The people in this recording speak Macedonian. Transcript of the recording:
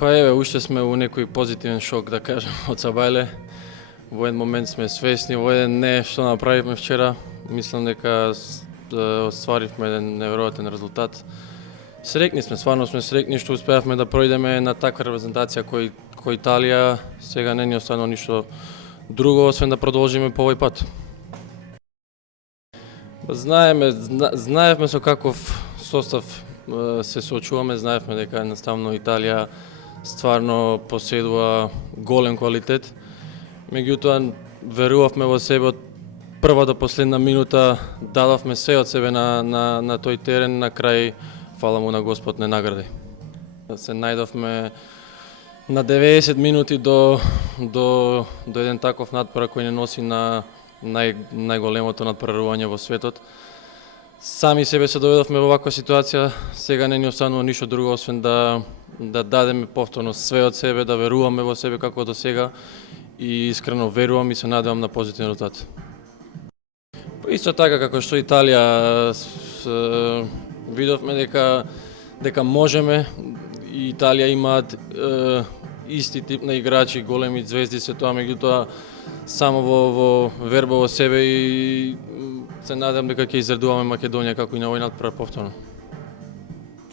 Па еве, уште сме у некој позитивен шок, да кажем, од Сабајле. Во еден момент сме свесни, во еден не што направивме вчера. Мислам дека остваривме еден неверојатен резултат. Среќни сме, стварно сме среќни што успеавме да пројдеме на таква репрезентација кој Италија. Сега не ни останува ништо друго освен да продолжиме по овој пат. Знаевме со каков состав се соочуваме, знаевме дека едноставно Италија стварно поседува голем квалитет. Меѓутоа, верувавме во себе од прва до последна минута, дадовме се од себе на тој терен, на крај, фала му на Господ, не награди. Се најдовме на 90 минути до еден таков надпорак кој не носи на најголемото надпреварување во светот. Сами себе се доведовме во ваква ситуација, сега не ни останува ништо друго освен да дадеме повторно све од себе, да веруваме во себе како до сега и искрено верувам и се надевам на позитивен резултат. Исто така како што Италија видовме дека можеме, и Италија имаат исти тип на играчи, големи звезди се тоа, меѓутоа само во верба во себе и се надевам дека ќе изредуваме Македонија како и на овој надпревар повторно.